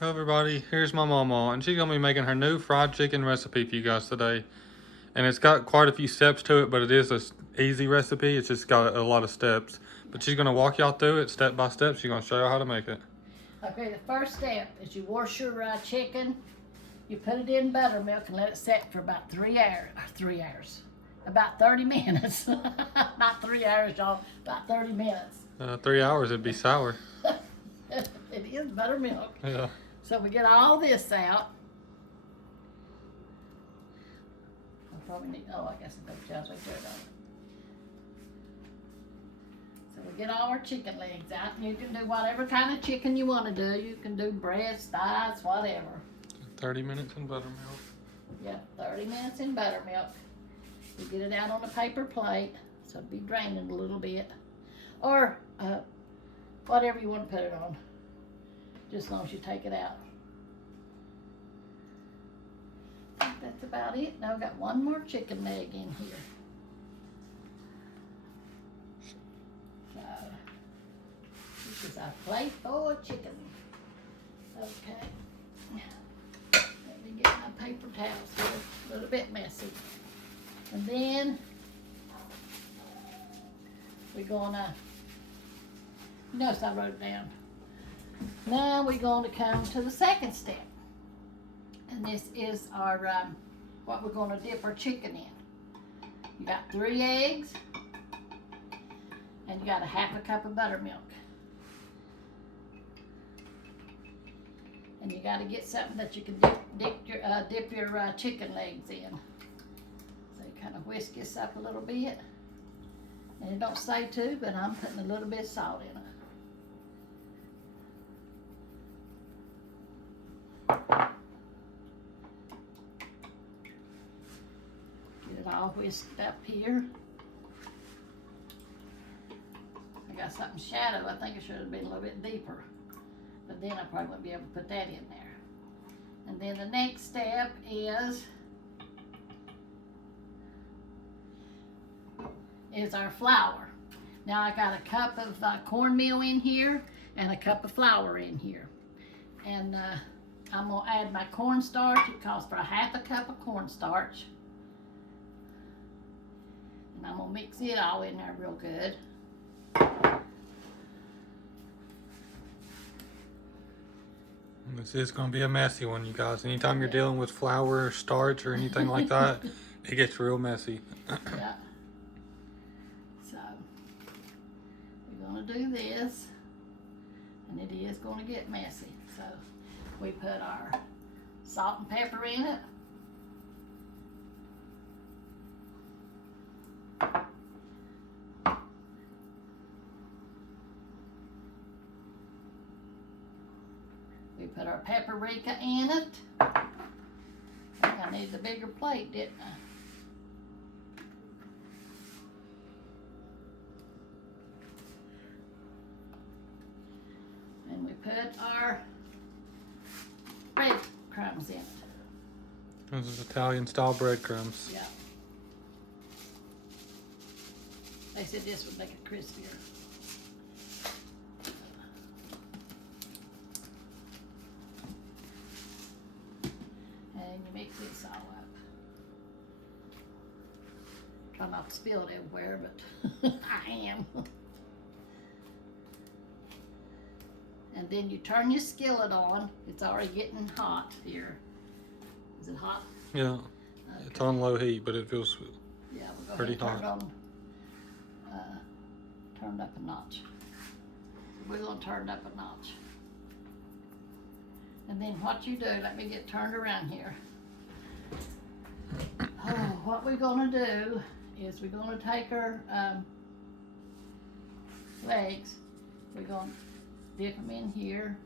Hello everybody, here's my mama, and she's gonna be making her new fried chicken recipe for you guys today. And it's got quite a few steps to it, but it is a easy recipe. It's just got a lot of steps. But she's gonna walk y'all through it step by step. She's gonna show y'all how to make it. Okay, the first step is you wash your chicken, you put it in buttermilk and let it set for about 3 hours, about 30 minutes. Not 3 hours, y'all, about 30 minutes. 3 hours, it'd be sour. It is buttermilk. Yeah. So we get all this out. I probably need, oh, I guess I got right there, don't I? So we get all our chicken legs out, and you can do whatever kind of chicken you want to do. You can do breasts, thighs, whatever. 30 minutes in buttermilk. Yep, 30 minutes in buttermilk. You get it out on a paper plate, so it'll be draining a little bit. Or whatever you want to put it on, just as long as you take it out. I think that's about it. Now I've got one more chicken leg in here. So, this is our plate for chicken. Okay. Let me get my paper towels here. A little bit messy. And then we're gonna, notice I wrote it down. Now we're going to come to the second step. And this is our, what we're gonna dip our chicken in. You got 3 eggs, and you got a half a cup of buttermilk. And you gotta get something that you can dip your chicken legs in. So you kind of whisk this up a little bit. And it don't say to, but I'm putting a little bit of salt in it. Get it all whisked up here. I got something shadow. I think it should have been a little bit deeper. But then I probably won't be able to put that in there. And then the next step is our flour. Now I got a cup of cornmeal in here and a cup of flour in here. And I'm gonna add my cornstarch. It calls for a half a cup of cornstarch. And I'm gonna mix it all in there real good. This is gonna be a messy one, you guys. Anytime you're dealing with flour or starch or anything like that, it gets real messy. Yeah. So we're gonna do this, and it is gonna get messy. So we put our salt and pepper in it. We put our paprika in it. I think I needed a bigger plate, didn't I? And we put our breadcrumbs in it. This is Italian style breadcrumbs. Yeah. They said this would make it crispier. And you mix this all up. Try not to spill it everywhere, but I am. And then you turn your skillet on. It's already getting hot here. Is it hot? Yeah. Okay. It's on low heat, but it feels Yeah, we're pretty going to turn hot. it on, turned up a notch. We're going to turn it up a notch. And then what you do, let me get turned around here. Oh, what we're going to do is we're going to take our legs. We're going to dip them in here.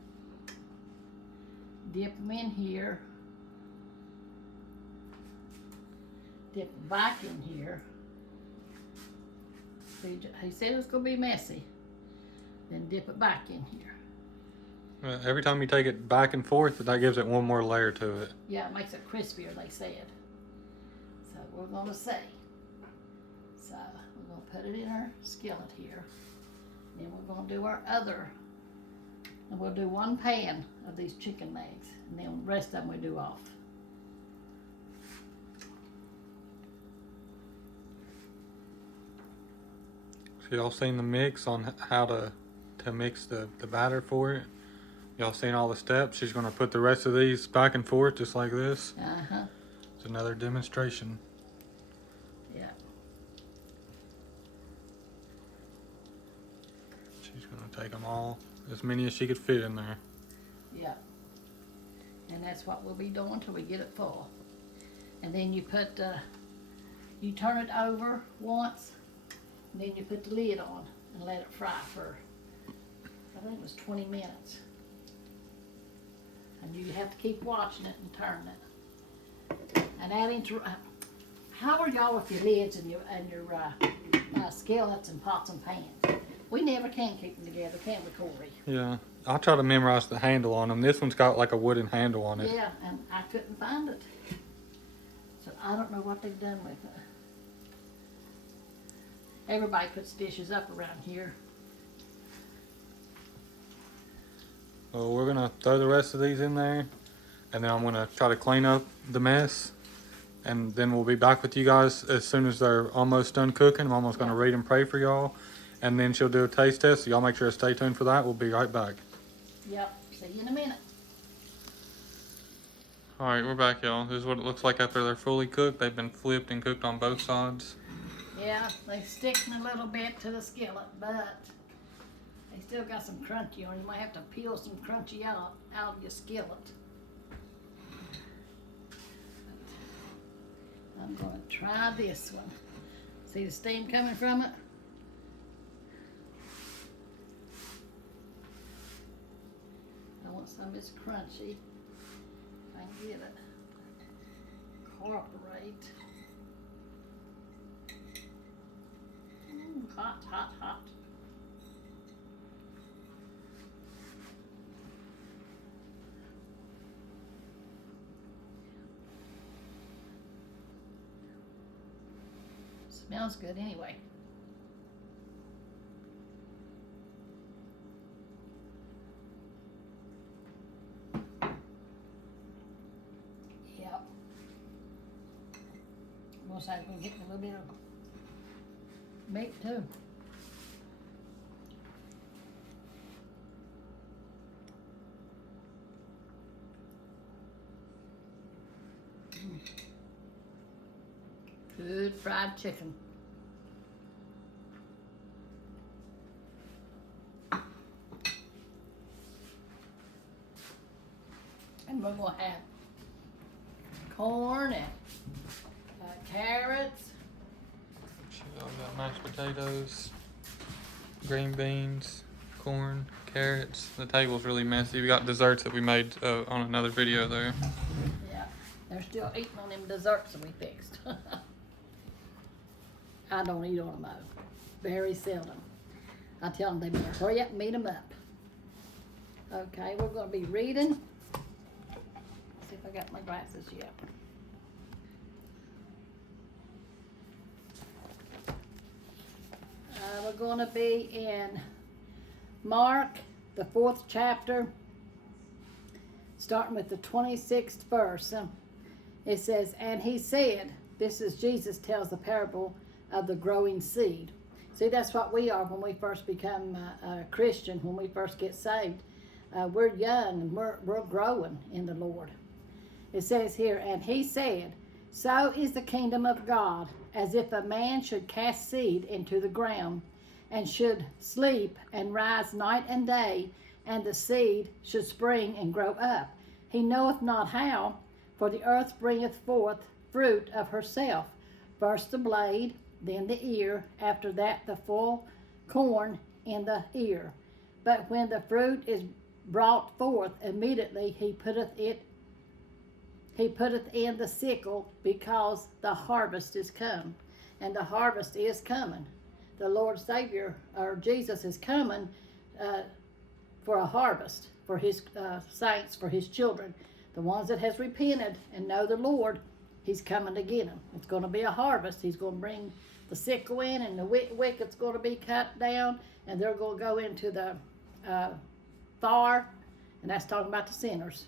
Dip them in here. Dip them back in here. He said it's going to be messy. Then dip it back in here. Every time you take it back and forth, that gives it one more layer to it. Yeah, it makes it crispier, they said. So we're going to see. So we're going to put it in our skillet here. Then we're going to do our other And we'll do 1 pan of these chicken legs, and then the rest of them we do off. So y'all seen the mix on how to mix the batter for it? Y'all seen all the steps? She's gonna put the rest of these back and forth just like this. Uh-huh. It's another demonstration. Yeah. She's gonna take them all, as many as she could fit in there. Yeah. And that's what we'll be doing till we get it full. And then you put, you turn it over once, and then you put the lid on and let it fry for, I think it was 20 minutes. And you have to keep watching it and turning it. And adding to, how are y'all with your lids and your skillets and pots and pans? We never can keep them together, can we, Corey? Yeah, I'll try to memorize the handle on them. This one's got like a wooden handle on it. Yeah, and I couldn't find it. So I don't know what they've done with it. Everybody puts dishes up around here. Well, we're gonna throw the rest of these in there, and then I'm gonna try to clean up the mess, and then we'll be back with you guys as soon as they're almost done cooking. I'm almost gonna read and pray for y'all, and then she'll do a taste test. So y'all make sure to stay tuned for that. We'll be right back. Yep, see you in a minute. All right, we're back, y'all. This is what it looks like after they're fully cooked. They've been flipped and cooked on both sides. Yeah, they sticking a little bit to the skillet, but they still got some crunchy on. You might have to peel some crunchy out of your skillet. I'm gonna try this one. See the steam coming from it? I want some that's crunchy. If I can get it. Incorporate. Hot, hot, hot. Smells good anyway. Yep. Most likely we're getting a little bit of meat too. Good fried chicken. And we're gonna have corn and carrots. She got mashed potatoes, green beans, corn, carrots. The table's really messy. We got desserts that we made on another video there. Yeah, they're still eating on them desserts that we fixed. I don't eat on them though, very seldom. I tell them they better hurry up and meet them up. Okay, we're gonna be reading. See if I got my glasses yet. We're gonna be in Mark, the 4th chapter, starting with the 26th verse. It says, and he said, this is Jesus tells the parable of the growing seed. See, that's what we are when we first become a Christian, when we first get saved. We're young and we're growing in the Lord. It says here, and he said, so is the kingdom of God, as if a man should cast seed into the ground, and should sleep and rise night and day, and the seed should spring and grow up. He knoweth not how, for the earth bringeth forth fruit of herself, first the blade, then the ear, after that the full corn in the ear. But when the fruit is brought forth, immediately he putteth in the sickle, because the harvest is come. And the harvest is coming. The Lord Savior, or Jesus, is coming for a harvest, for his saints, for his children. The ones that has repented and know the Lord, he's coming to get them. It's going to be a harvest. He's going to bring the sickle in, and the wicked's going to be cut down, and they're going to go into the far, and that's talking about the sinners.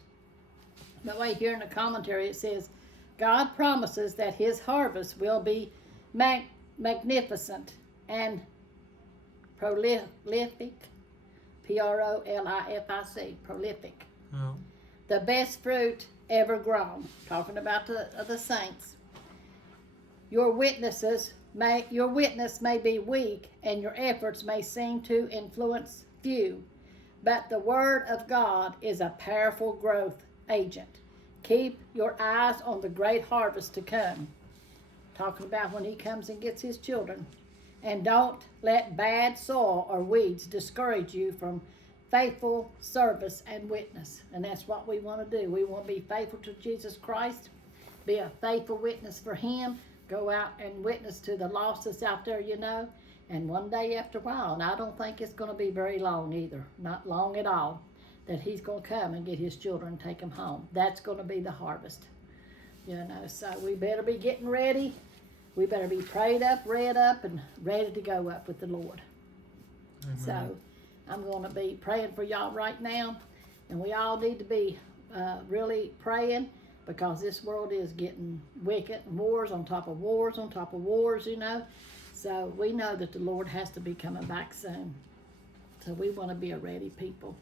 But right here in the commentary it says, God promises that his harvest will be magnificent and prolific, prolific, prolific. Yeah. The best fruit ever grown. Talking about the saints. Your witness may be weak, and your efforts may seem to influence few, but the word of God is a powerful growth agent. Keep your eyes on the great harvest to come. Talking about when he comes and gets his children. And don't let bad soil or weeds discourage you from faithful service and witness. And that's what we want to do. We want to be faithful to Jesus Christ, be a faithful witness for him, go out and witness to the lost that's out there, you know. And one day after a while, and I don't think it's going to be very long either, not long at all, that he's going to come and get his children and take them home. That's going to be the harvest, you know. So we better be getting ready. We better be prayed up, read up, and ready to go up with the Lord. Amen. So I'm going to be praying for y'all right now, and we all need to be really praying, because this world is getting wicked, wars on top of wars on top of wars, you know. So we know that the Lord has to be coming back soon. So we want to be a ready people.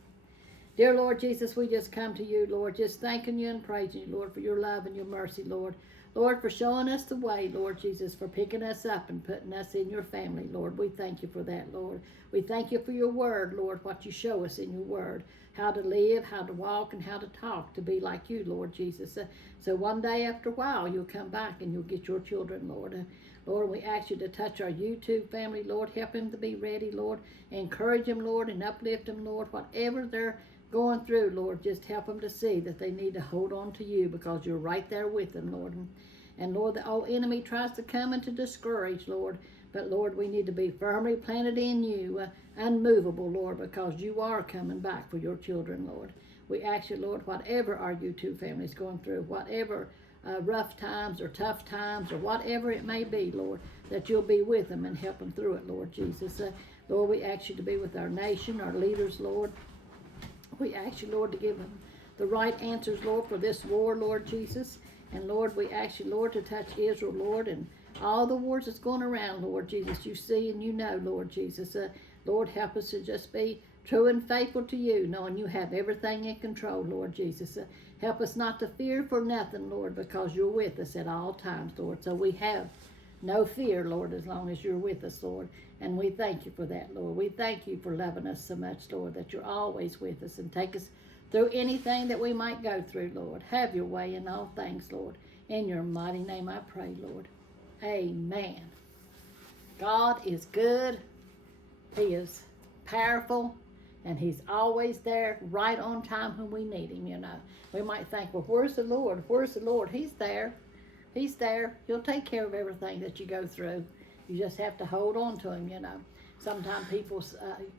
Dear Lord Jesus, we just come to you, Lord, just thanking you and praising you, Lord, for your love and your mercy, Lord. Lord, for showing us the way, Lord Jesus, for picking us up and putting us in your family, Lord. We thank you for that, Lord. We thank you for your word, Lord, what you show us in your word, how to live, how to walk, and how to talk, to be like you, Lord Jesus. So one day after a while, you'll come back and you'll get your children, Lord. Lord, we ask you to touch our YouTube family, Lord. Help them to be ready, Lord. Encourage them, Lord, and uplift them, Lord. Whatever they're going through, Lord, just help them to see that they need to hold on to you, because you're right there with them, Lord. And Lord, the old enemy tries to come and to discourage, Lord. But Lord, we need to be firmly planted in you, unmovable, Lord, because you are coming back for your children, Lord. We ask you, Lord, whatever our YouTube family is going through, whatever rough times or tough times or whatever it may be, Lord, that you'll be with them and help them through it, Lord Jesus. Lord, we ask you to be with our nation, our leaders, Lord. We ask you, Lord, to give them the right answers, Lord, for this war, Lord Jesus. And Lord, we ask you, Lord, to touch Israel, Lord, and all the wars that's going around, Lord Jesus. You see and you know, Lord Jesus. Lord, help us to just be true and faithful to you, knowing you have everything in control, Lord Jesus. Help us not to fear for nothing, Lord, because you're with us at all times, Lord. So we have no fear, Lord, as long as you're with us, Lord. And we thank you for that, Lord. We thank you for loving us so much, Lord, that you're always with us and take us through anything that we might go through, Lord. Have your way in all things, Lord. In your mighty name I pray, Lord. Amen. God is good. He is powerful. And he's always there right on time when we need him, you know. We might think, well, where's the Lord? Where's the Lord? He's there. He's there. He'll take care of everything that you go through. You just have to hold on to him, you know. Sometimes people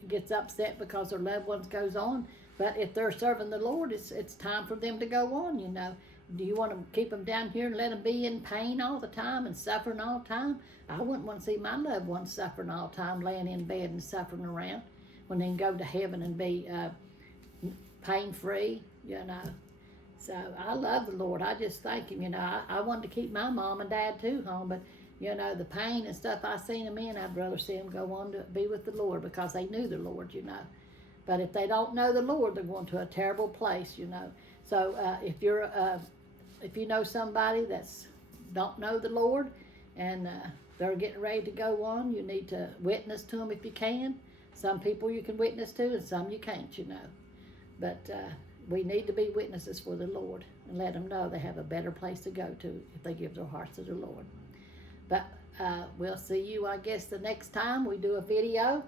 gets upset because their loved ones goes on. But if they're serving the Lord, it's time for them to go on, you know. Do you want to keep them down here and let them be in pain all the time and suffering all the time? I wouldn't want to see my loved ones suffering all the time, laying in bed and suffering around, when they can go to heaven and be pain-free, you know. So I love the Lord. I just thank him, you know. I wanted to keep my mom and dad too home, but, you know, the pain and stuff I seen them in, I'd rather see them go on to be with the Lord, because they knew the Lord, you know. But if they don't know the Lord, they're going to a terrible place, you know. So if you know somebody that's don't know the Lord and they're getting ready to go on, you need to witness to them if you can. Some people you can witness to and some you can't, you know. But we need to be witnesses for the Lord and let them know they have a better place to go to if they give their hearts to the Lord. But we'll see you, I guess, the next time we do a video.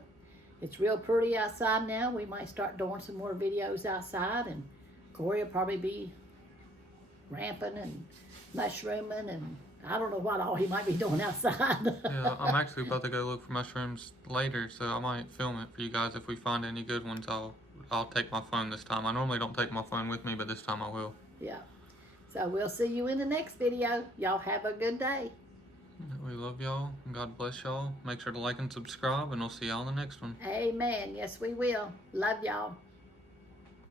It's real pretty outside now. We might start doing some more videos outside, and Corey will probably be ramping and mushrooming, and I don't know what all he might be doing outside. Yeah, I'm actually about to go look for mushrooms later, so I might film it for you guys. If we find any good ones, I'll take my phone this time. I normally don't take my phone with me, but this time I will. Yeah. So we'll see you in the next video. Y'all have a good day. We love y'all. God bless y'all. Make sure to like and subscribe, and we'll see y'all in the next one. Amen. Yes, we will. Love y'all.